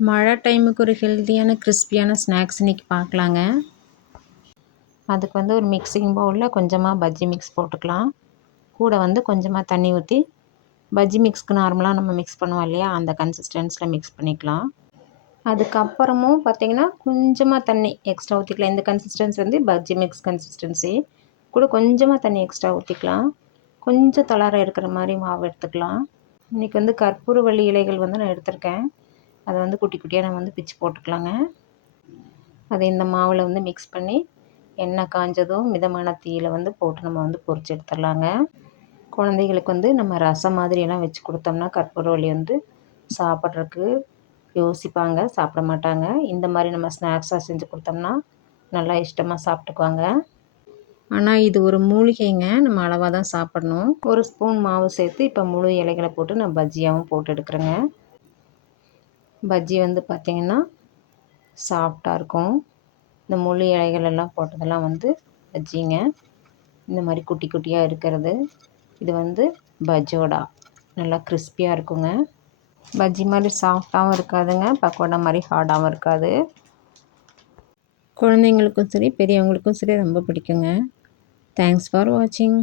மழை டைமுக்கு ஒரு ஹெல்த்தியான கிறிஸ்பியான ஸ்நாக்ஸ் இன்றைக்கி பார்க்கலாங்க. அதுக்கு வந்து ஒரு மிக்சிங் பவுலில் கொஞ்சமாக பஜ்ஜி மிக்ஸ் போட்டுக்கலாம். கூட வந்து கொஞ்சமாக தண்ணி ஊற்றி பஜ்ஜி மிக்ஸ்க்கு நார்மலாக நம்ம மிக்ஸ் பண்ணுவோம் இல்லையா, அந்த கன்சிஸ்டன்ஸில் மிக்ஸ் பண்ணிக்கலாம். அதுக்கப்புறமும் பார்த்திங்கன்னா கொஞ்சமாக தண்ணி எக்ஸ்ட்ரா ஊற்றிக்கலாம். இந்த கன்சிஸ்டன்சி வந்து பஜ்ஜி மிக்ஸ் கன்சிஸ்டன்சி. கூட கொஞ்சமாக தண்ணி எக்ஸ்ட்ரா ஊற்றிக்கலாம். கொஞ்சம் தளர இருக்கிற மாதிரி மாவு எடுத்துக்கலாம். இன்றைக்கி வந்து கற்பூரவள்ளி இலைகள் வந்து நான் எடுத்திருக்கேன். அதை வந்து குட்டி குட்டியாக நம்ம வந்து பிச்சு போட்டுக்கலாங்க. அதை இந்த மாவில் வந்து மிக்ஸ் பண்ணி எண்ணெய் காஞ்சதும் மிதமான தீயில் வந்து போட்டு நம்ம வந்து பொரிச்சு எடுத்துடலாங்க. குழந்தைகளுக்கு வந்து நம்ம ரசம் மாதிரியெல்லாம் வச்சு கொடுத்தோம்னா கற்பூரவள்ளி வந்து சாப்பிட்றதுக்கு யோசிப்பாங்க, சாப்பிட மாட்டாங்க. இந்த மாதிரி நம்ம ஸ்நாக்ஸாக செஞ்சு கொடுத்தோம்னா நல்லா இஷ்டமாக சாப்பிட்டுக்குவாங்க. ஆனால் இது ஒரு மூலிகைங்க, நம்ம அளவாக தான் சாப்பிடணும். ஒரு ஸ்பூன் மாவு சேர்த்து இப்போ முழு இலைகளை போட்டு நான் பஜ்ஜியாகவும் போட்டு எடுக்கிறேங்க. பஜ்ஜி வந்து பார்த்திங்கன்னா சாஃப்டாக இருக்கும். இந்த முழு இலைகள் எல்லாம் போட்டதெல்லாம் வந்து பஜ்ஜிங்க. இந்த மாதிரி குட்டி குட்டியாக இருக்கிறது இது வந்து பஜோடா. நல்லா கிறிஸ்பியாக இருக்குங்க. பஜ்ஜி மாதிரி சாஃப்டாகவும் இருக்காதுங்க, பக்கோடா மாதிரி ஹார்டாகவும் இருக்காது. குழந்தைங்களுக்கும் சரி பெரியவங்களுக்கும் சரி ரொம்ப பிடிக்குங்க. தேங்க்ஸ் ஃபார் வாட்சிங்.